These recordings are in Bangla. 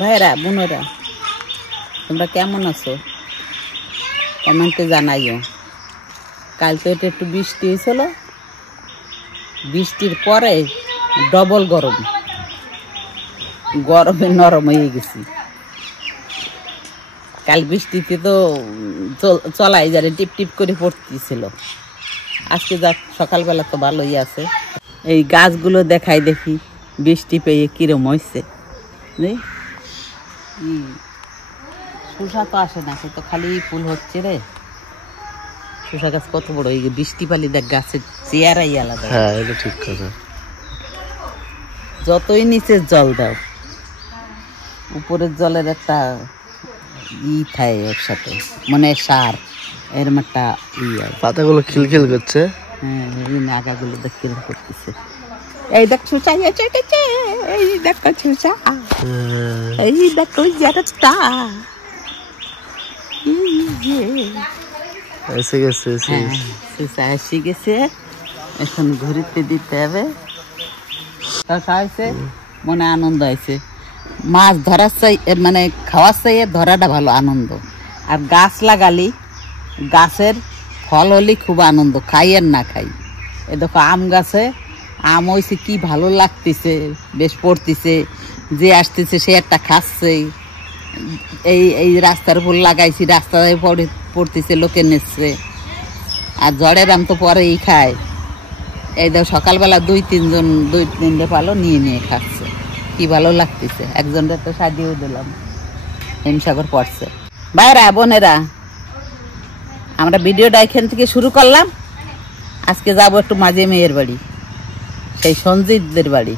ভাইরা বোনেরা, তোমরা কেমন আছো? কমেন্টে জানাইও। কাল তো এটা একটু বৃষ্টি হয়েছিল, বৃষ্টির পরে ডবল গরম, গরমে নরম হয়ে গেছি। কাল বৃষ্টিতে তো চলাই যারে টিপ টিপ করে পড়তেছিল। আজকে যাক সকালবেলা তো ভালোই আছে। এই গাছগুলো দেখাই দেখি বৃষ্টি পেয়ে কিরম হয়েছে। শসা তো আসে না, সে তো খালি ফুল হচ্ছে রে। শসা গাছ কত বড়, এই বৃষ্টি পালি দেখ গাছের চেয়ারাই আলাদা। হ্যাঁ, এটা ঠিক কথা। যতই নিচে জল দাও, উপরের জলের একটা থাকে ওর সাথে, মানে সার এরম একটা পাতাগুলো খিলখিল করছে। হ্যাঁ, এই নাগাগুলো দেখ কিরম করতেছে। এই দেখ শসা, এই দেখো শসা, এই দেখো জারটা এসে গেছে, এসে গেছে। এখন ঘুরিতে দিতে হবে। মনে আনন্দ হয়েছে, মাছ ধরার চাই, মানে খাওয়ার চাইয়ে ধরাটা ভালো আনন্দ। আর গাছ লাগালি, গাছের ফল হলে খুব আনন্দ, খাই আর না খাই। এ দেখো আম গাছে আম হয়েছে, কি ভালো লাগতেছে, বেশ পড়তেছে। যে আসতেছে সে একটা খাচ্ছে। এই রাস্তার উপর লাগাইছি, রাস্তায় পড়তেছে, লোকে নিচ্ছে। আর ঝড়ের আম তো পরেই খায়। এই দেখো সকালবেলা দুই তিনটে পালো নিয়ে নিয়ে খাচ্ছে, কি ভালো লাগতেছে। একজনের তো সাজিয়েও দিলাম, হিমসাগর পড়ছে। ভাইরা বোনেরা, আমরা ভিডিওটা এখান থেকে শুরু করলাম। আজকে যাবো একটু মাঝে মেয়ের বাড়ি, সেই সঞ্জিতদের বাড়ি।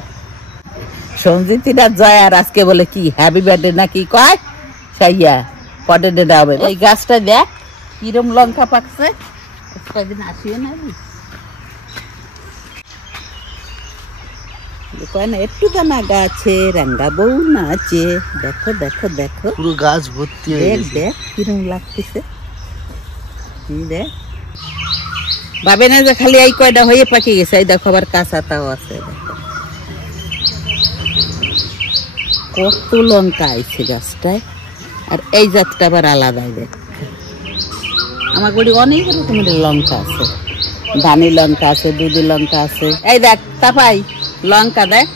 সঞ্জিতিরা জয় আর আজকে বলে কি হ্যাপি বার্থডে না কি কয়, সাইয়া পটে ডেটা হবে। এই গাছটা দেখ কিরম লঙ্কা পাকছে, কয়দিন আসিও না কয় না, একটু দানা গাছে রাঙ্গা বউ নাচে। দেখো দেখো দেখো, পুরো গাছ ভর্তি হয়ে গেছে। দেখ কিরম লাগতেছে, দেখ ভাবে না যে খালি এই কয়টা হয়ে পাকি গেছে। এই দেখো আবার কাঁচাটাও আছে, কত লঙ্কা আইছে গাছটায়। আর এই জাতটা আবার আলাদাই। দেখ আমার বাড়ি অনেক রকমের লঙ্কা আছে, ধানি লঙ্কা আছে, দুধি লঙ্কা আছে। এই দেখ তাপাই লঙ্কা দেখ,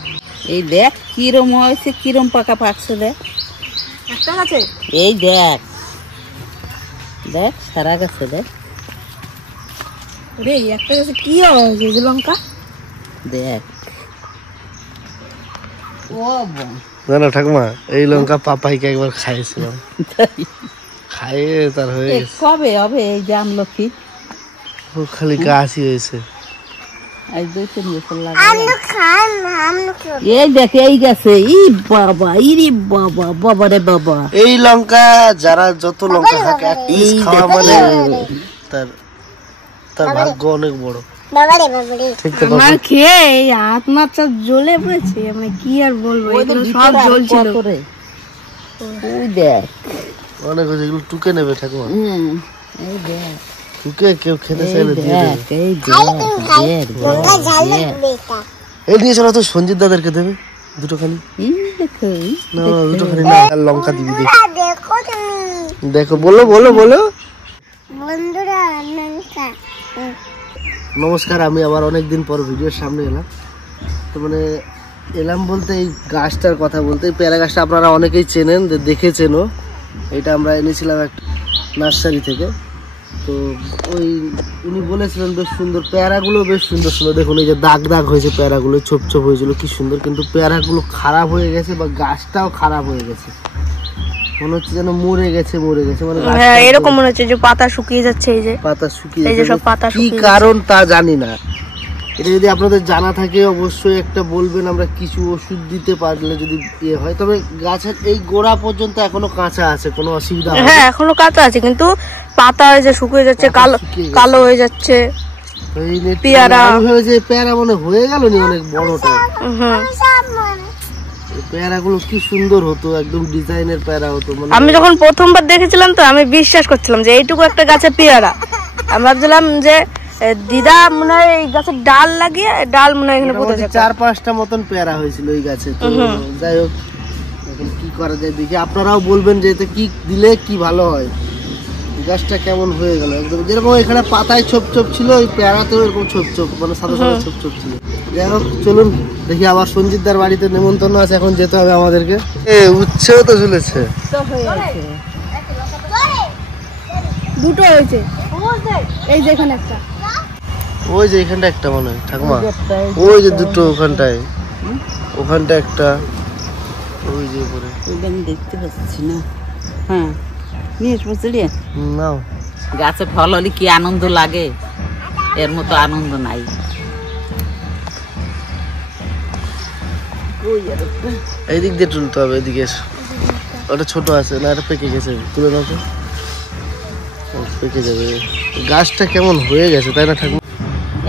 এই দেখ কিরম হয়েছে, কিরম পাকা পাকছে। দেখ একটা গাছে, এই দেখ দেখ সারা গাছে। দেখ রে একটা গাছে কি হয়েছে লঙ্কা, দেখ। ও না ঠাকুমা, এই লঙ্কা পাপাইকে একবার খাইয়েছিলাম, খাইয়ে তার হয়ে গেছে। কবে হবে এই যে আমলকি? খালি গাছই হয়েছে, এই 2-3 বছর লাগে। এই দেখ এই গাছে, ই বাবা, ইরে বাবা, বাবা রে বাবা। এই লঙ্কা যারা যত লঙ্কা থাকে এক পিস খাওয়া মানে তার ভাগ্য অনেক বড়। আমার খেয়ে এই হাত মাথা জ্বলে পড়েছে, আমি কি আর বলবো, সব জ্বলছিল। ওই দেখ অনেক হয়েছে, এগুলো টুকে নেবে ঠাকুমা। এই দেখ টুকে কেউ খেতে চাইলে দিয়ে দেবে। এই নিয়ে চলো তো, সঞ্জিত দাদেরকে দেবে দুটোখানি। না দুটোখানি না, আর লঙ্কা দিবি। দেখো বলো বলো বলো। নমস্কার, আমি আবার অনেকদিন পর ভিডিওর সামনে এলাম। তো মানে এলাম বলতে এই গাছটার কথা বলতে, এই পেয়ারা গাছটা আপনারা অনেকেই চেনেন, দেখেছেনও। এটা আমরা এনেছিলাম একটা নার্সারি থেকে। তো ওই উনি বলেছিলেন বেশ সুন্দর, পেয়ারাগুলো বেশ সুন্দর সুন্দর। দেখুন এই যে দাগ দাগ হয়েছে, পেয়ারাগুলো ছোপ ছোপ হয়েছিল, কি সুন্দর। কিন্তু পেয়ারাগুলো খারাপ হয়ে গেছে, বা গাছটাও খারাপ হয়ে গেছে, মনে হচ্ছে যেন মরে গেছে মানে। হ্যাঁ, এরকম মনে হচ্ছে যে পাতা শুকিয়ে যাচ্ছে। এই যে পাতা শুকিয়ে যাচ্ছে, সব পাতা কি কারণ তা জানি না। এটা যদি আপনাদের জানা থাকে অবশ্যই একটা বলবেন, আমরা কিছু ওষুধ দিতে পারলে যদি ইয়ে হয়। তবে গাছের এই গোড়া পর্যন্ত এখনো কাঁচা আছে, কোনো অসুবিধা হয় না। হ্যাঁ এখনো কাঁচা আছে, কিন্তু পাতা যে শুকিয়ে যাচ্ছে, কালো হয়ে যাচ্ছে। পেয়ারা পেয়ারা মনে হয়ে গেল নি অনেক বড়টা। পেয়ারাগুলো কি সুন্দর হতো, একদম ডিজাইনের পেয়ারা হতো। আমি যখন প্রথমবার দেখেছিলাম তো আমি বিশ্বাস করছিলাম যে এইটুকু একটা গাছে পেয়ারা। আমি ভাবছিলাম যে দিদা মনে হয় এই গাছের ডাল লাগিয়ে, ডাল মনে হয় এখানে পুঁতে 4-5টা মতন পেয়ারা হয়েছিল এই গাছে। তো যাই হোক, এখন কি করা যায় দেখি, আপনারাও বলবেন যে এতে কি দিলে কি ভালো হয়। গাছটা কেমন হয়ে গেল একদম, যেরকম এখানে পাতায় ছোপ ছোপ ছিল ওই পেয়ারাতেও এরকম ছোপ ছোপ, মানে সাদা সাদা ছোপ ছোপ ছিল। যাই হোক চলুন দেখি, আবার সঞ্জিতদার বাড়িতে নেমন্তন্ন আছে, এখন যেতে হবে আমাদেরকে। উচ্ছেও তো ঝুলেছে, দুটো হয়েছে, এই যে এখানে একটা, ওই যে এখানটা একটা মনে হয় ঠাকুমা, ওই যে দুটো ওখানটায়, ওখানটা একটা, ওই যে উপরে আমি দেখতে পাচ্ছি না। হ্যাঁ নিয়ে এসবো চিড়িয়ে নাও। গাছে ফল হলে কি আনন্দ লাগে, এর মতো আনন্দ নাই। এই দিক দিয়ে তুলতে হবে, এদিকে এসো। ওটা ছোট আছে না, এটা পেকে গেছে, তুলে নাও তো, পেকে যাবে। গাছটা কেমন হয়ে গেছে তাই না ঠাকুমা?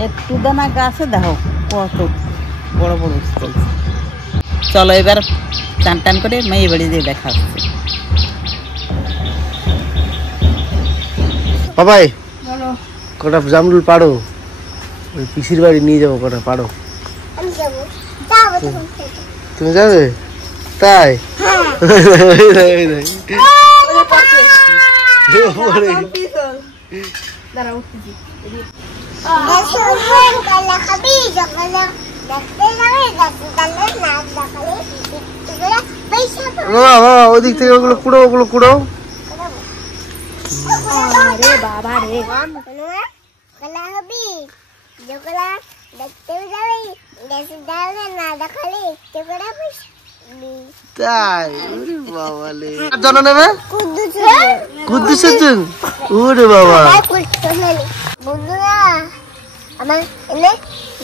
একটু দানা গাছে দেখো কত বড় বড় স্থল। চলো এবার টান টান করে মেয়ে বাড়ি দিয়ে দেখা হচ্ছে। বাবাই কটা জামরুল পাড়ো, ওই পিসির বাড়ি নিয়ে যাবো, কটা পাড়ো। তুমি যাবে তাই? ওদিক থেকে ওগুলো কুড়ো, ওগুলো কুড়ো। তাই বাবালে জানো নেবে কুদ্দুসের জন্য, ওরে বাবা। আমার এনে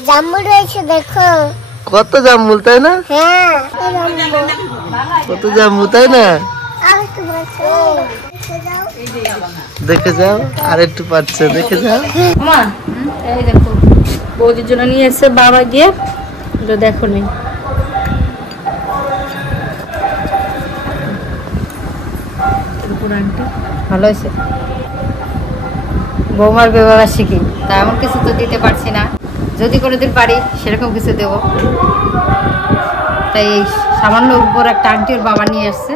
জামরুল রয়েছে দেখো, কত জামরুল তাই না? হ্যাঁ কত জামরুল তাই না? দেখে যাও, আর একটু পাচ্ছে, দেখে যাও। আমার এই দেখো বৌদির জন্য নিয়ে এসছে বাবা গিয়ে, দেখো নেই ভালো হয়েছে। বৌমার ব্যবহার শিখি, তা এমন কিছু তো দিতে পারছি না, যদি কোনোদিন পারি সেরকম কিছু দেবো। তাই এই সামান্য উপর একটা আংটি ওর বাবা নিয়ে এসছে।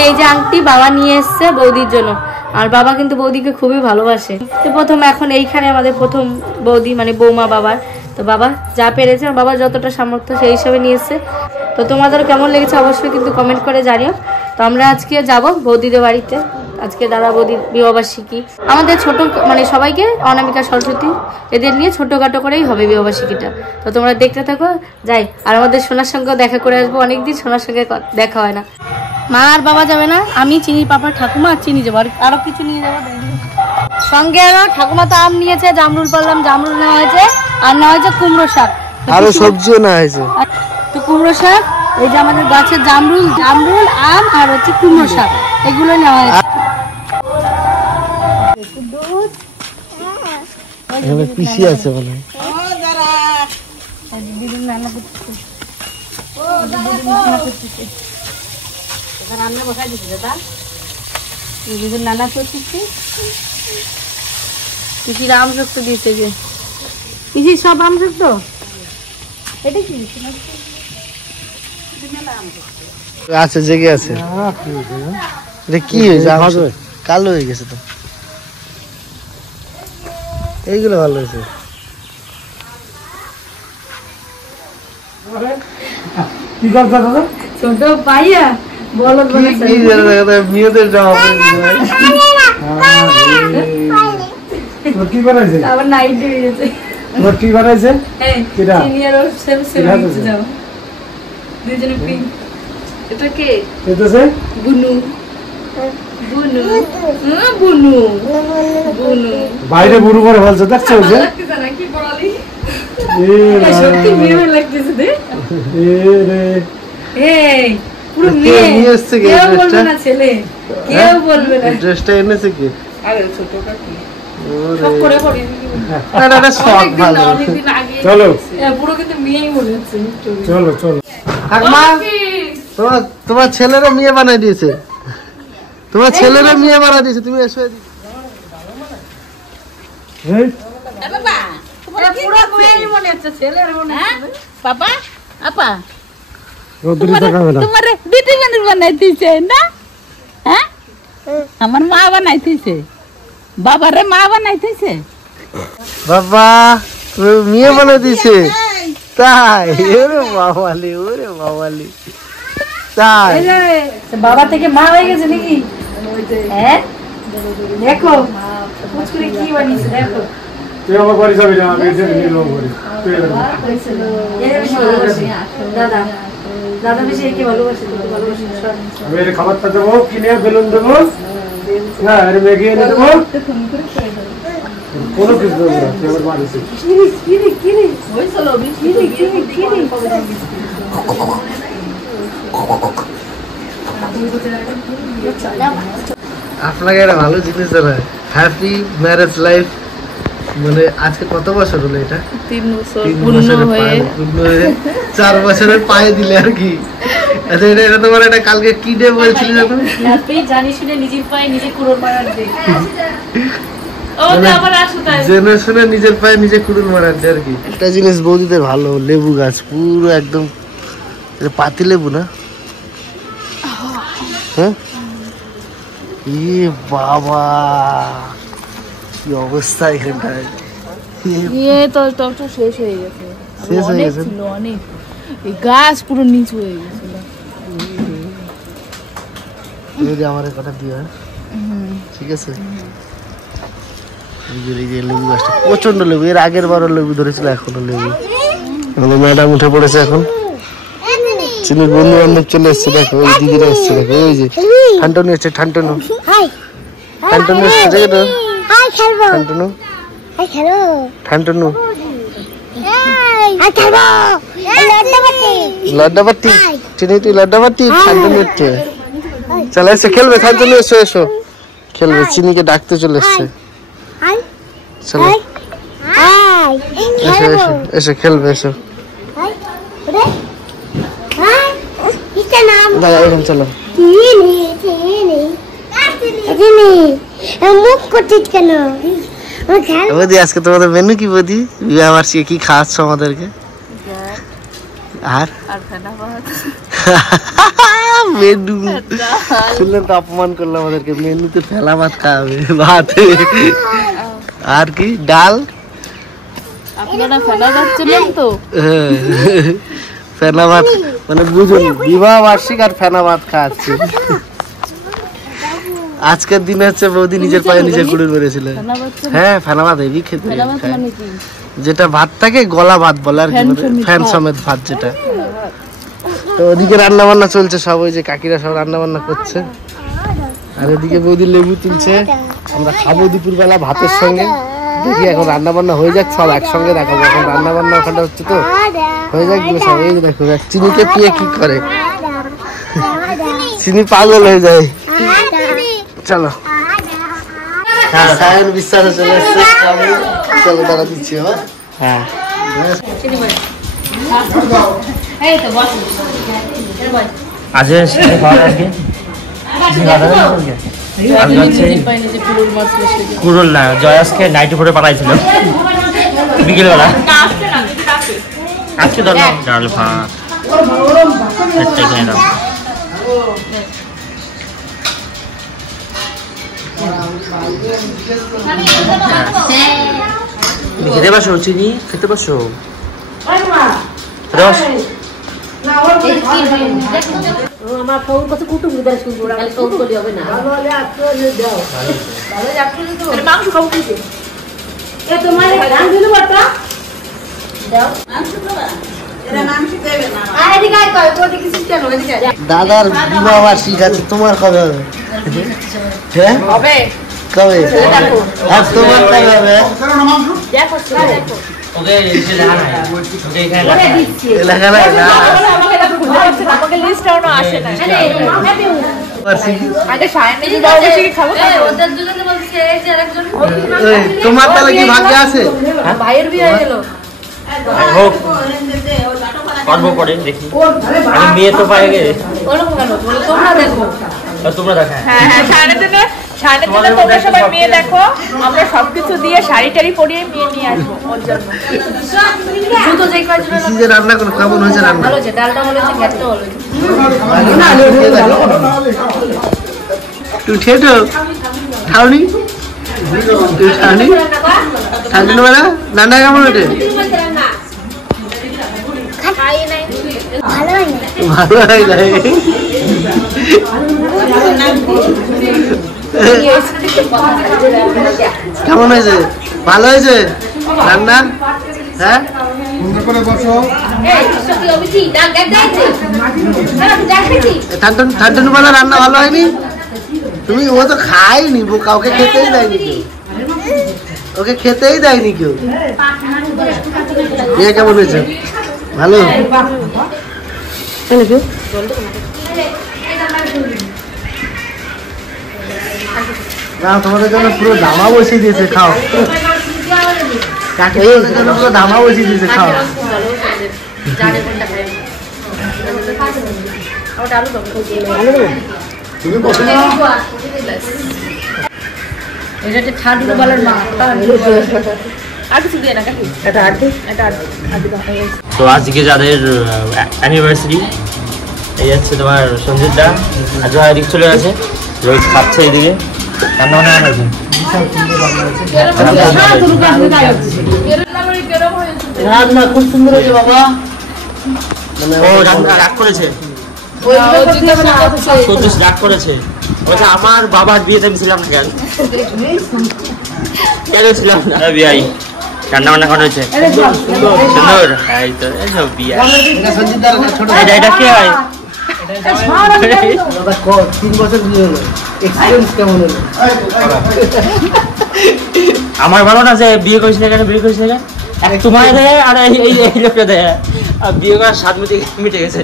এই যে আংটি বাবা নিয়ে এসছে বৌদির জন্য, আর বাবা কিন্তু বৌদিকে খুবই ভালোবাসে। তো প্রথম এখন এইখানে আমাদের প্রথম বৌদি মানে বৌমা বাবার, তো বাবা যা পেরেছে, বাবা যতটা সামর্থ্য সেই হিসাবে নিয়ে এসছে। তো তোমাদের কেমন লেগেছে অবশ্যই কিন্তু কমেন্ট করে জানিও। তো আমরা আজকে যাব বৌদিদের বাড়িতে, আজকে দাদা বৌদির বিবাহবার্ষিকী। আমাদের ছোট মানে সবাইকে অনামিকা সরস্বতী এদের নিয়ে ছোটখাটো করেই হবে বিবাহবার্ষিকীটা। তো তোমরা দেখতে থাকো, যাই। আর আমাদের সোনার সঙ্গেও দেখা করে আসবো, অনেকদিন সোনার সঙ্গে দেখা হয় না। মা আর বাবা যাবে না, আমি চিনি পাপা ঠাকুমা আর চিনি যাবো, আরো কিছু নিয়ে যাবো সঙ্গে। আরো ঠাকুমা তো আম নিয়েছে, জামরুল বললাম, জামরুল নেওয়া হয়েছে, আর নেওয়া হয়েছে কুমড়ো শাক, আরো সবজিও না হয়েছে। তো কুমড়ো শাক, এই যে আমাদের গাছের জামরুল, আম আর হচ্ছে কুমড়ো শাক, এগুলো নেওয়া হয়েছে। পিসি আছে মনে হয়। রান্না বসাই দিচ্ছি দাদা, নানা করতেছি, পিসির আম শক্ত দিয়েছে, যে পিসির সব আম শক্ত। এটা কি আচ্ছা জেগে আছে, এটা কি হয়েছে? কালো হয়ে গেছে তো, এইগুলো ভালো হয়েছে। কি করছো দাদা? ছোট পাইয়া বলো মেয়েদের জামা কি বানাইছে? আবার নাইট হয়ে গেছে। কি বানাইছে? সিনিয়র ও সেম সেম যাও দুজনে পিঙ্ক। এটা কে? এটা সে বুনু বুনু বুনু বুনু বাইরে বুড়ো করে ফেলছে, দেখছো যে কি বলি সত্যি মেয়ে লাগতেছে রে। এই পুরো মেয়ে নিয়ে এসেছে কে? কেউ বলবে না ছেলে, কেউ বলবে না। ড্রেসটা এনেছে কি? আরে ছোটটা কি সব করে পড়ি না না না, সব ভালো। চলো পুরো কিন্তু মেয়েই মনে হচ্ছে। চলো চলো। ঠাকুমা তোমার ছেলেরা মেয়ে বানাই দিয়েছে, তোমার ছেলেরা মেয়ে বানাই দিয়েছে, তুমি এসো। বাবা আপা তোমার দিদি মানুষ বানাইতেছে না? হ্যাঁ, আমার মা বানাইতেছে, বাবারে মা বানাইতেছে। বাবা মেয়ে বানাই দিছে তাই? ওরে বাবালি তাই? বাবা থেকে মা হয়ে গেছে নাকি? হ্যাঁ দেখো কি বানিয়েছে দেখো। দাদা দাদা বেশি একে ভালোবাসে, খাবারটা দেবো, কিনে বেলুন দেবো, হ্যাঁ ম্যাগি এনে দেবো, কোনো কিছু দেবো না। আমার মা দিছে আপনাকে একটা ভালো জিনিস জানাই, হ্যাপি ম্যারেজ লাইফ। মানে আজকে কত বছর হলো এটা? 3 বছর 4 বছরের পায়ে দিলে আর কি। আচ্ছা এটা তোমার একটা কালকে কি ডে বলছিল জানো? জানি শুনে নিজের পায়ে নিজে কুড়ুল মারার ডে। জেনে শুনে নিজের পায়ে নিজে কুড়ুল মারার ডে আর কি। একটা জিনিস বৌদিদের ভালো, লেবু গাছ পুরো একদম পাতি লেবু না? হ্যাঁ বাবা কি অবস্থা এখানটায়। শেষ হয়ে গেছে, শেষ হয়ে গেছে অনেক গাছ পুরো নিচু হয়ে গেছিল। আমার কথা দিয়ে ঠিক আছে। এই যে লেবু গাছটা প্রচন্ড লেবু, এর আগের বারও লেবু ধরেছিল, এখনো লেবু। ম্যাডাম উঠে পড়েছে এখন, চিনির বন্ধু বান্ধব চলে এসছে দেখো, ওই দিদিরা এসছে দেখো, ওই যে ঠান্টনু এসছে, ঠান্টনু এসছে দেখো, ঠান্টনু লড্ডাবাটি চিনি, তুই লড্ডাবাটি, ঠান্টনু এসছে। চলে এসছে খেলবে, ঠান্টনু এসো এসো খেলবে, চিনিকে ডাকতে চলে এসছে। চলো এসো এসো এসো খেলবে, এসো দাদা এরকম চলো। বৌদি আজকে তোমাদের মেনু কি? বৌদি আমার কি খাওয়াচ্ছ আমাদেরকে? আর মেনু শুনলেন তো, অপমান করলো আমাদেরকে। মেনুতে ফেলা ভাত খাওয়াবে, ভাত আর কি ডাল। আপনারা ফেলা যাচ্ছিলেন তো? ফেনা ভাত মানে বুঝুন, বিবাহ বার্ষিক আর ফেনা ভাত খাওয়াচ্ছে। আজকের দিনে হচ্ছে বৌদি নিজের পায়ে নিজে কুড়ুল মেরেছিল। হ্যাঁ ফেনা ভাত হেভি খেতে, যেটা ভাত থাকে গলা ভাত বলে আর কি, ফ্যান সমেত ভাত যেটা। তো ওদিকে রান্না বান্না চলছে সব, ওই যে কাকিরা সব রান্না বান্না করছে, আর এদিকে বৌদি লেবু তুলছে। আমরা খাবো দুপুর বেলা ভাতের সঙ্গে। দেখি এখন রান্না বান্না হয়ে যাক, সব একসঙ্গে দেখাবো। এখন রান্না বান্না ওখানটা হচ্ছে তো, হয়ে যাক সব। এই দেখো চিনিকে পিয়ে কি করে, চিনি পাগল হয়ে যায়। চলো সায়ন বিশ্বাসে চলে এসছে, চলো তারা দিচ্ছি। হ্যাঁ কুড়ুল না, জয়াসকে নাইট উপরে পাঠাইছিল বিকেলবেলা। আজকে ধরলাম ডাল ভাত, খেতে পারছো চিনি, খেতে পারছো? আমার ফোন কত কুটুম হবে না, মাংস খাবো খেতে। তোমার দাদার বিবাহ বার্ষিক আছে, তোমার কবে হবে? হবে কবে? আর তোমার কবে হবে? তোমার তাহলে কি ভাগ্য আছে? ভাইয়ের বিয়ে হয়ে গেল, পরে দেখি। মেয়ে তো পাই গে, তোমরা দেখো তোমরা দেখো। হ্যাঁ হ্যাঁ, শানের জন্য তোমরা সবাই মেয়ে দেখো, আমরা সবকিছু দিয়ে শাড়ি টাড়ি পরিয়ে মেয়ে নিয়ে আসবো ওর জন্য। শুধু যে কয়জন কি রান্না করো, কেমন হয়েছে রান্না? ভালো হয়েছে, ডালটা ভালো হয়েছে, ঘ্যাটটা ভালো হয়েছে। তুই ঠেটো ঠাউনি, তুই ঠাউনি ঠাউনি না রান্না কেমন হয়েছে? ভালো হয় নাই। কেমন হয়েছে? ভালো হয়েছে রান্না? হ্যাঁ ঠান্ডা রান্না ভালো হয়নি? তুমি ও তো খায়নি, কাউকে খেতেই দেয়নি কেউ, ওকে খেতেই দেয়নি কেউ। মেয়ে কেমন হয়েছে? ভালো। না তোমাদের জন্য পুরো ধামা বসিয়ে দিয়েছে, খাও। কাকিমাদের জন্য পুরো ধামা বসিয়ে দিয়েছে, খাও। এটা ঠান্ডু বালার মা। আর কিছু দিয়ে না কাকি, এটা আটি, এটা আদি দাও। তো আজকে যাদের অ্যানিভার্সারি, এই হচ্ছে তোমার সঞ্জিত দা, আর জয় এদিক চলে গেছে, রোজ খাচ্ছে এইদিকে। রান্না বান্না কেমন হয়েছে? রান্না খুব সুন্দর হয়েছে বাবা। ও রাগ করেছে, সত্যি রাগ করেছে, বলছে আমার বাবার বিয়েতে আমি ছিলাম না, কেন ছিলাম না? বিয়াই রান্না বান্না কেমন হয়েছে? সুন্দর। এই তো এইসব বিয়া। এটা কে হয়? 3 বছর বিয়ে হলো, এক্সপেরিয়েন্স কেমন হলো? আমার ভালো না যে বিয়ে করিস না কেন, বিয়ে করিস না কেন, তোমার দেয় আর এই লোকটা দেয়, আর বিয়ে করার স্বাদ মিটে গেছে।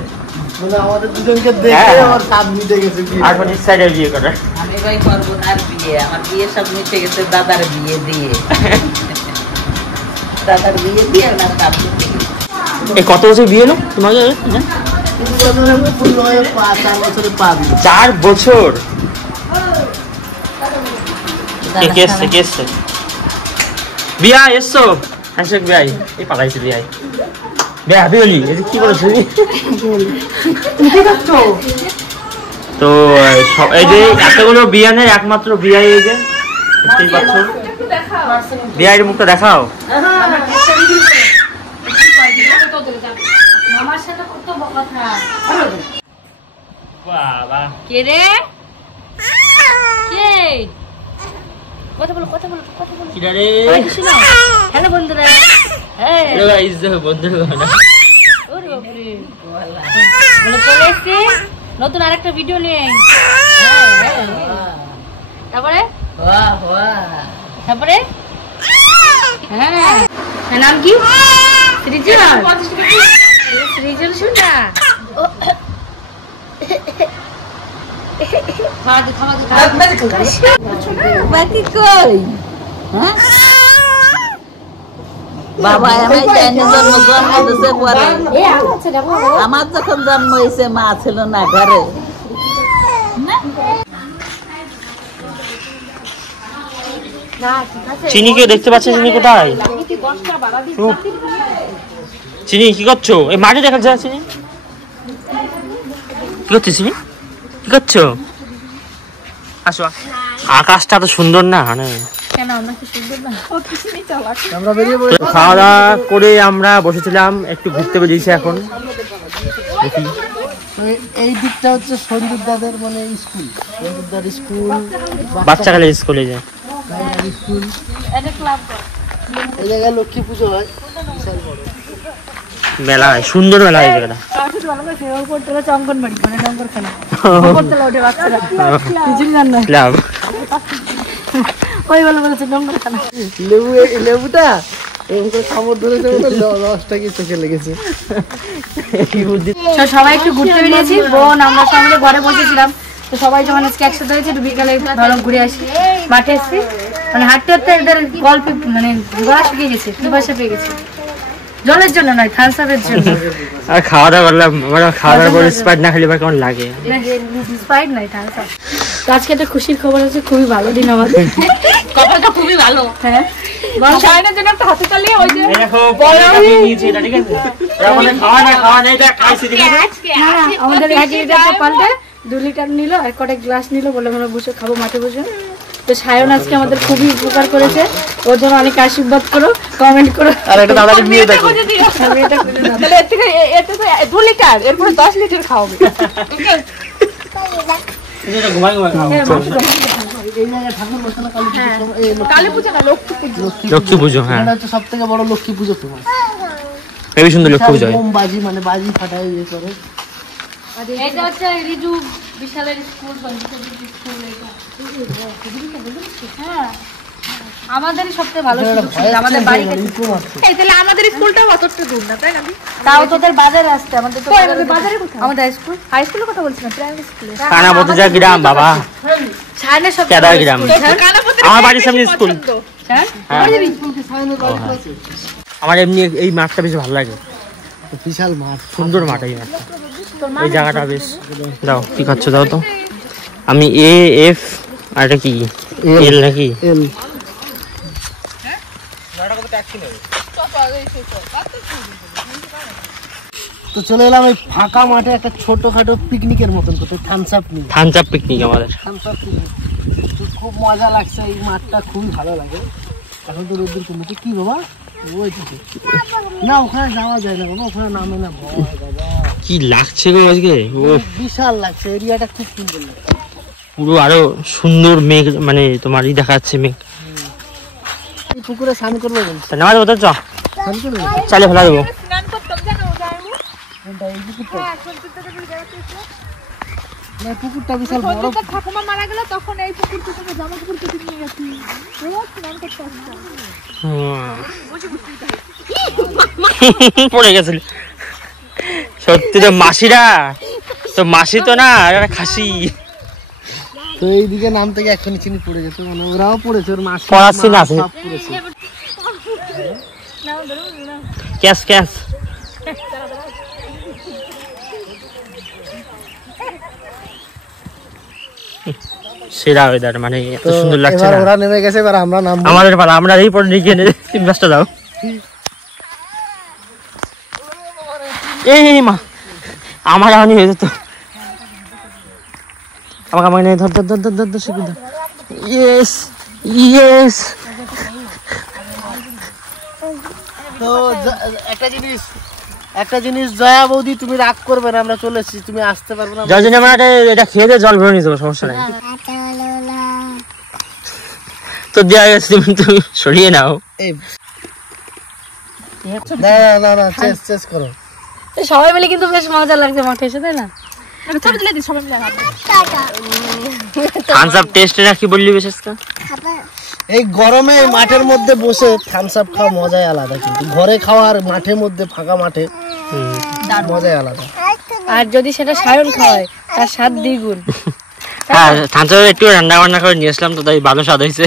মানে আমাদের দুজনকে দেখে আমার স্বাদ মিটে গেছে। আর মানে সাইডের বিয়ে করার আমি ভাই করবো না আর বিয়ে, আমার বিয়ে সব মিটে গেছে দাদার বিয়ে দিয়ে। দাদার বিয়ে দিয়ে ওনার সব মিটে গেছে। এই কত বছর বিয়ে হলো তোমাদের? 4 বছরে পা দিল। 4 বছর। কে এসছে? বিয়া এসছো? আসে বিয়াই, এই পালাইছে বিয়াই। বিয়া হাবি বলি, এই কি করেছো? তো এই যে এতগুলো বিয়ানের একমাত্র বিয়াই, এই যে দেখতেই পাচ্ছ, বিয়াইয়ের মুখটা দেখাও। বাবা কে রে? কে? কথা বলো। কিরা রে? হ্যালো বন্ধুরা। হ্যালো গাইস, বন্ধুরা ওরে বাপরে, বলে চলে এসেছি নতুন আরেকটা ভিডিও নিয়ে। তারপরে হ্যাঁ, নাম কি? সৃজন শুনা। বাকি কই? হ্যাঁ বাবা আমি জন্ম দিছে পরে, আমার যখন জন্ম হয়েছে মা ছিল না ঘরে। চিনিকে দেখতে পাচ্ছ? চিনি কোথায়? চিনি কি করছো? এই মাঠে দেখা যায়। চিনি কি করছো? চিনি কি করছো? আসো, আকাশটা তো সুন্দর না, মানে খাওয়া দাওয়া করে আমরা বসেছিলাম, একটু ঘুরতে বেরিয়েছি। এখন দেখি এই দিকটা হচ্ছে সঞ্জিত দাদের মানে স্কুল, সঞ্জিত দার স্কুল, বাচ্চা কালে স্কুলে যায় স্কুল। এই জায়গায় লক্ষ্মী পুজো হয়, মেলা হয়, সুন্দর মেলা হয় জায়গাটা। লেবুটা খাবার ধরেছে, রসটা কি চোখে লেগেছে। সবাই একটু ঘুরতে বেরিয়েছি, বোন আমরা সবাই ঘরে বসেছিলাম। তো সবাই যখন আজকে একসাথে হয়েছে, একটু বিকালে ভালো ঘুরে আসি। মাঠে এসছি, মানে হাঁটতে হাঁটতে এদের গল্প মানে গলা শুকিয়ে গেছে, পিপাসা পেয়ে গেছে। জলের জন্য নয়, থামস আপের জন্য। আর খাওয়া দাওয়া করলাম, খাওয়া দাওয়ার পরে স্প্রাইট না খেলে কেমন লাগে? স্প্রাইট নয়, থামস আপ। তো আজকে একটা খুশির খবর আছে, খুবই ভালো দিন আমাদের। কপালটা খুবই ভালো। হ্যাঁ, শাহিনের জন্য একটা হাতে তালি, ওই যে দেখো নিয়েছি এটা, ঠিক আছে? আমাদের খাওয়া না এটা খাইছি, ঠিক আছে? আমাদের 1 লিটার পাল্টে 2 লিটার নিল, আর কটা গ্লাস নিল, বলে আমরা বসে খাবো মাঠে বসে। তো সায়ন আজকে আমাদের খুবই উপকার করেছে, ওর জন্য অনেক আশীর্বাদ করো, কমেন্ট করো। আর এটা দাদাকে নিয়ে দেখো, তাহলে এর থেকে এতে তো 2 লিটার, এরপরে 10 লিটার খাওয়াবে। এটা ঘুমাই খাও। কালী পূজা না, লক্ষ্মী পূজা। লক্ষ্মী পুজো, হ্যাঁ, এটা হচ্ছে সবথেকে বড় লক্ষ্মী পুজো তোমার। হেবি সুন্দর লক্ষ্মী পুজো। বাজি মানে বাজি ফাটায় ইয়ে করে। এইটা হচ্ছে রিজু বিশালের স্কুল, স্কুল এটা। হ্যাঁ, আমাদেরই সবচেয়ে ভালো সুযোগ সুবিধা, আমাদের বাড়ি কাছে। এই তাহলে আমাদের স্কুলটাও অতটা দূর না, তাই না? তাও তোদের বাজারে আসতে, আমাদের তো আমাদের বাজারে কোথায়? আমাদের স্কুল, হাই স্কুলের কথা বলছি না, প্রাইমারি স্কুলে। কানাপতিজা গ্রাম বাবা, সায়নের সব কেদার গ্রাম। আমার বাড়ির সামনে স্কুল। হ্যাঁ, আমার এমনি এই মাঠটা বেশ ভালো লাগে, বিশাল মাঠ, সুন্দর মাঠ এই মাঠটা, এই জায়গাটা বেশ। দাও কি খাচ্ছ দাও তো। আমি এ এফ আর এটা কি এল নাকি? এল। তো চলে এলাম এই ফাঁকা মাঠে একটা ছোটখাটো পিকনিকের মতন করতে, থামস আপ নিয়ে। থামস আপ পিকনিক আমাদের। থামস আপ পিকনিক খুব মজা লাগছে, এই মাঠটা খুবই ভালো লাগে। এখন তো রোদ্দুর কমেছে। কি বাবা ওই না, ওখানে যাওয়া যায় না বাবা, ওখানে নামে না, ভয় বাবা। কি লাগছে গো আজকে, ও বিশাল লাগছে, এরিয়াটা খুব সুন্দর লাগছে। পুরো আরো সুন্দর মেঘ, মানে তোমার ই দেখা যাচ্ছে মেঘ। এই পুকুরে স্নান করবে বলছে, নামাজ ওদের চ স্নান করবে চালে ফেলা দেবো। স্নান করতাম জানো, জানো না, পুকুরটা বিশাল বড়। যখন ঠাকুমা মারা গেল তখন এই পুকুর থেকে জামা পুকুর থেকে নিয়ে গেছি, রোজ স্নান করতে আসতাম। পড়ে গেছিল সত্যি তো। মাসিরা তো, মাসি তো না, এটা খাসি। তো এইদিকে নাম থেকে এখনই চিনি পড়ে গেছে, মানে ওরাও পড়েছে, ওর মাসি পড়ার সিন আছে। সব পড়েছে। Cash cash. সেরা ওয়েদার, মানে এত সুন্দর লাগছে না। ওরা নেমে গেছে, এবার আমরা নামবো। আমাদের পালা, আমরা এই পরে নিয়ে তিন গাছটা দাও। এই মা, আমার আনি হয়ে যেত। আমাকে আমাকে ধর ধর ধর ধর ধর ধর সুবিধা। Yes yes. তো একটা জিনিস জয়া বৌদি, তুমি রাগ করবে না, আমরা চলে এসেছি, তুমি আসতে পারবে না। যার জন্য আমরা এটা খেয়ে দিয়ে জল ভরে নিয়ে যাবো, সমস্যা নাই। তো দেওয়া গেছে, তুমি সরিয়ে নাও। এই না না না, চেস করো। সবাই মিলে কিন্তু বেশ মজা লাগছে মাঠে এসে, তাই না? ছবি তুলে দিই সবাই মিলে। থামস আপ টেস্ট না কি বললি বিশেষ করে? এই গরমে মাঠের মধ্যে বসে থামস আপ খাওয়া মজাই আলাদা, কিন্তু ঘরে খাওয়া আর মাঠের মধ্যে ফাঁকা মাঠে মজাই আলাদা। আর যদি সেটা সায়ন খাওয়ায়, তার স্বাদ দ্বিগুণ। হ্যাঁ, থামস আপ একটু রান্না বান্না করে নিয়ে আসলাম, তো তাই ভালো স্বাদ হয়েছে।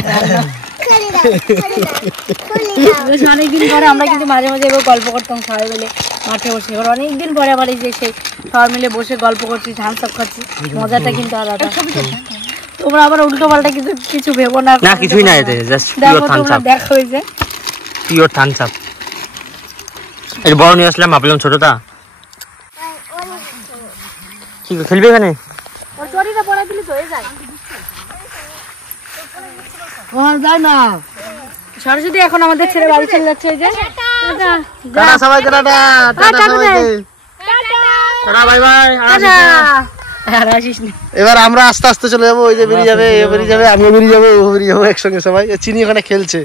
অনেকদিন পরে আমরা কিন্তু মাঝে মাঝে এবার গল্প করতাম সবাই মিলে মাঠে বসে। এবার অনেকদিন পরে আবার এই যে সেই সবাই মিলে বসে গল্প করছি, থামস আপ খাচ্ছি, মজাটা কিন্তু আলাদা। তোমরা আবার উল্টো পাল্টা কিছু ভেবো না। না, কিছুই না, এতে জাস্ট পিওর থামস আপ। দেখা হয়েছে পিওর থামস আপ। এর বড় নিয়ে আসলাম, ভাবলাম ছোটটা। কি খেলবে এখানে? চড়িটা পড়া দিলে তো হয়ে যায়। যায় না। সরস্বতী এখন আমাদের ছেড়ে বাড়ি চলে যাচ্ছে। এই যে টাটা সবাইকে, টাটা টাটা সবাইকে, টাটা বাই বাই। আর আসিস না। এবার আমরা আস্তে আস্তে চলে যাবো। ওই যে বেরিয়ে যাবে, এ বেরিয়ে যাবে, আমিও বেরিয়ে যাবো, ও বেরিয়ে যাবো, একসঙ্গে সবাই। চিনি ওখানে খেলছে,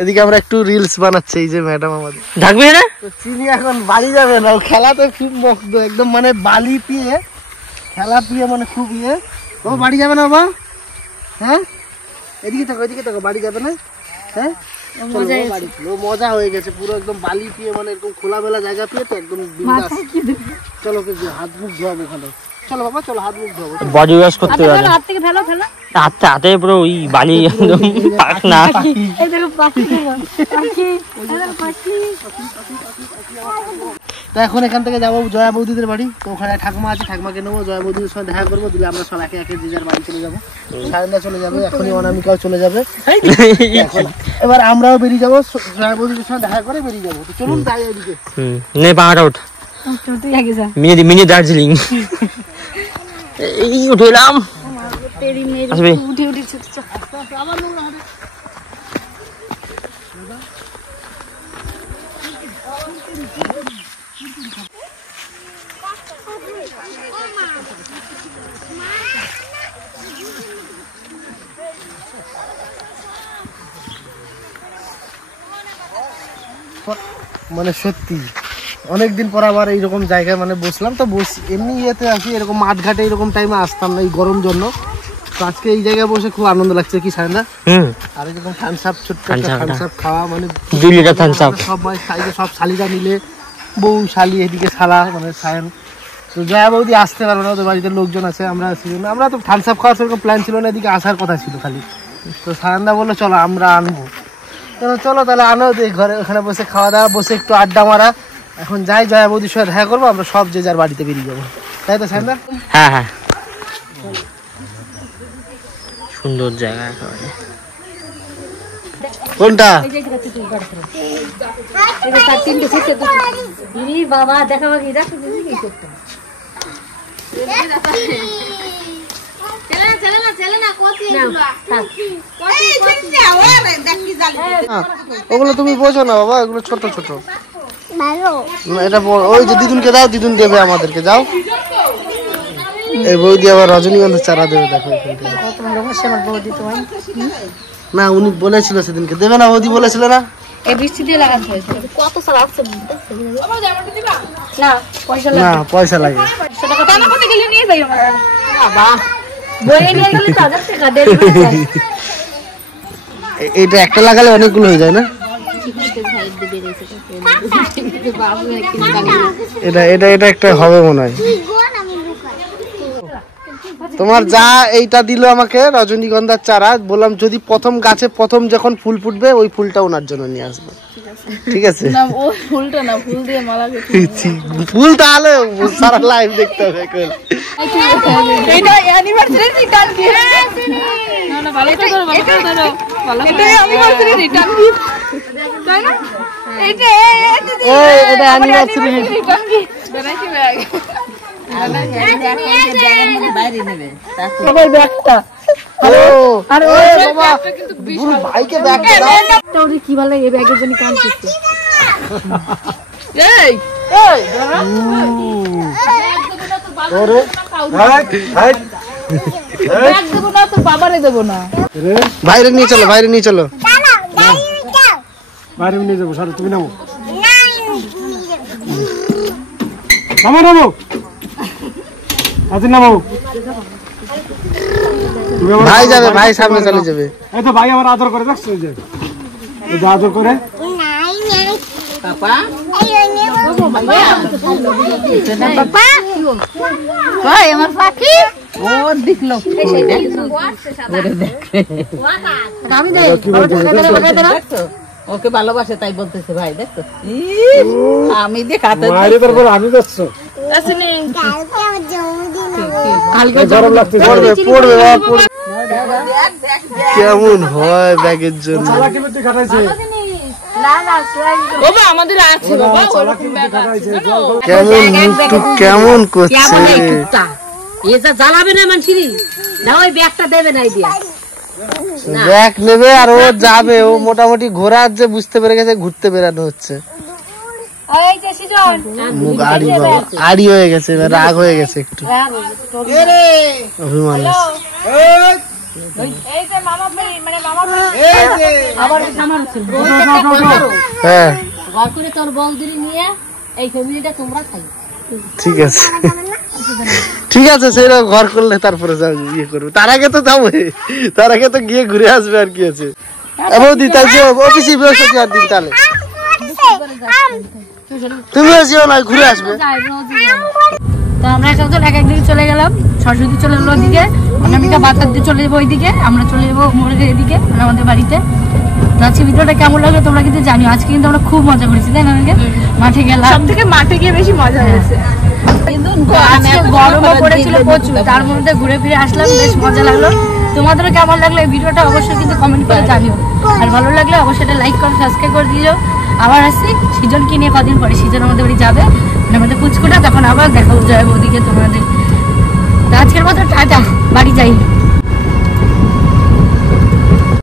এদিকে আমরা একটু রিলস বানাচ্ছি। এই যে ম্যাডাম আমাদের থাকবে না। চিনি এখন বাড়ি যাবে না, ও খেলাতে খুব মগ্ন, একদম মানে বালি পিয়ে খেলা পিয়ে, মানে খুব ইয়ে। ও বাড়ি যাবে না বাবা? হ্যাঁ, এদিকে থাকো, এদিকে থাকো, বাড়ি যাবে না? হ্যাঁ, মজা হয়ে গেছে পুরো, একদম বালি পিয়ে, মানে এরকম খোলামেলা জায়গা পিয়ে, তো একদম বিন্দাস। চলো হাত মুখ ধোয়াবো ওখানে, চলো বাবা, চলো হাত মুখ ধোয়াবো। বডি ওয়াশ করতে হবে। হাত থেকে ফেলো ফেলো। হাতে পুরো ওই বালি একদম পাক না। এই দেখো পাখি, পাখি, পাখি। তো এখন এখান থেকে যাবো জয়া বৌদিদের বাড়ি। তো ওখানে ঠাকুমা আছে, ঠাকুমাকে নেবো, জয়া বৌদিদের সঙ্গে দেখা করবো, দিলে আমরা সব একে একে যে যার বাড়ি চলে যাবো। সায়নদা চলে যাবে, এখনই অনামিকাও চলে যাবে। এবার আমরাও বেরিয়ে যাবো, জয়া বৌদিদের সঙ্গে দেখা করে বেরিয়ে যাবো। তো চলুন তাই ওইদিকে নে পাহাড় উঠ, মিনি দার্জিলিং এই উঠে এলাম। আসবে মানে সত্যি অনেকদিন পর আবার এইরকম জায়গায় মানে বসলাম। তো এমনি ইয়েতে আসি, এরকম মাঠঘাটে এরকম টাইমে আসতাম না এই গরম জন্য। তো আজকে এই জায়গায় বসে খুব আনন্দ লাগছে কি সায়নদা? আর এরকম থামস আপ, ছোট্ট থামস আপ খাওয়া, মানে 2 লিটার থামস আপ সবাই সাইডে সব শালিরা মিলে, বউ শালি এদিকে শালা মানে সায়ন। তো জয়া বৌদি আসতে পারবো না, ওদের বাড়িতে লোকজন আছে, আমরা আছি না। আমরা তো থামস আপ খাওয়ার সেরকম প্ল্যান ছিল না, এদিকে আসার কথা ছিল খালি। তো সায়নদা বললো চলো আমরা আনবো। চলো তাহলে আনো, ঘরে ওখানে বসে খাওয়া দাওয়া, বসে একটু আড্ডা মারা। এখন যাই, জয়া বৌদির সঙ্গে দেখা করবো, আমরা সব যে যার বাড়িতে বেরিয়ে যাবো, তাই তো সায়নদা? হ্যাঁ হ্যাঁ, সুন্দর জায়গা একেবারে। কোনটা? বাবা দেখাবো কি দেখ ওগুলো তুমি বোঝো না বাবা, এগুলো ছোট ছোট। এটা ওই যে দিদুনকে দাও, দিদুন দেবে আমাদেরকে, যাও। এই বৌদি আবার রজনীগন্ধার চারা দেবে, দেখো। না উনি বলেছিল সেদিনকে দেবে না, বৌদি বলেছিল না? এই বৃষ্টি দিয়ে লাগাতে হয়েছে। কত সাল আছে না, পয়সা লাগে না, পয়সা লাগে। টাকা কত গেলে নিয়ে যাই আমরা। বাবা বইয়ে নিয়ে গেলে 1000 টাকা দেবে। এটা একটা লাগালে অনেকগুলো হয়ে যায় না? এটা এটা এটা একটা হবে মনে হয়। তোমার যা এইটা দিল আমাকে রজনীগন্ধার চারা, বললাম যদি প্রথম গাছে প্রথম যখন ফুল ফুটবে ওই ফুলটা ওনার জন্য নিয়ে আসবে, ঠিক আছে? না ও ফুলটা না, ফুল দিয়ে মালা গেছে। ফুল তাহলে সারা লাইভ দেখতে হবে এখন। এটা অ্যানিভার্সারি রিটার্ন গিফট। না না ভালো করে ধরো, ভালো করে ধরো। এটা অ্যানিভার্সারি রিটার্ন গিফট, তাই না? এটা এটা অ্যানিভার্সারি রিটার্ন গিফট দেনা কি ব্যাগ। বাইরে নেবে সবাই ব্যাগটা। আর ওই বাবা পুরো বাইকে ব্যাগ দাও। ওরে কি ভালো এই ব্যাগের জন্য কাম করতে। এই এই ওরে ব্যাগ দেবো না তো বাবারে দেবো না। বাইরে নিয়ে চলো, বাইরে নিয়ে চলো। বাইরে নিয়ে যাবো, সারা তুমি নামো, নামো নামো, আচ্ছা নামো। ভাই যাবে, ভাই সামনে চলে যাবে। এই তো ভাই আমার আদর করে, দেখছো এই যে আদর করে। পাপা আমার পাখি ও দেখলো, ওকে ভালোবাসে তাই বলতেছে ভাই, দেখছো? আমি দিয়ে খাতে আমি যাচ্ছ কেমন হয় ব্যাগের জন্য? আমাদের আছে বাবা, কেমন মুখ কেমন করছে? এটা জ্বালাবে না মানছিরি না, ওই ব্যাগটা দেবে না দিয়া ব্যাগ নেবে আর ও যাবে। ও মোটামুটি ঘোরার যে বুঝতে পেরে গেছে, ঘুরতে বেরানো হচ্ছে। মুখ আড়ি হয়ে গেছে, রাগ হয়ে গেছে একটু, অভিমান আছে। হ্যাঁ তোর বৌদির নিয়ে এই ফ্যামিলিটা তোমরা খাই। ঠিক আছে, ঠিক আছে, সেইরকম ঘর করলে তারপরে ইয়ে করবো। তার আগে তো যাবো, তার আগে তো গিয়ে ঘুরে আসবে। আর কি আছে বৌদি, তাই অফিসে বৃহস্পতিবার দিন তাহলে তুমিও যেও না, ঘুরে আসবে। তো আমরা এক একদিকে চলে গেলাম। সরস্বতী চলে গেলো ওইদিকে, অনামিকা বাচ্চার দিয়ে চলে যাবো ওইদিকে, আমরা চলে যাবো মোড়ের এদিকে আমাদের বাড়িতে। আজকে ভিডিওটা কেমন লাগলো তোমরা কিন্তু জানিও। আজকে কিন্তু আমরা খুব মজা করেছি, তাই না? মাঠে গেলাম, সব থেকে মাঠে গিয়ে বেশি মজা হয়েছে। আজকে গরমও পড়েছিল প্রচুর, তার মধ্যে ঘুরে ফিরে আসলাম, বেশ মজা লাগলো। তোমাদেরও কেমন লাগলো এই ভিডিওটা অবশ্যই কিন্তু কমেন্ট করে জানিও, আর ভালো লাগলে অবশ্যই এটা লাইক করে সাবস্ক্রাইব করে দিও। আবার আসছি সৃজনকে নিয়ে, কদিন পরে সৃজন আমাদের বাড়ি যাবে, আমাদের পুচকুটা, তখন আবার দেখাবো জয় বৌদিকে তোমাদের। আজকের মতো টাটা, বাড়ি যাই।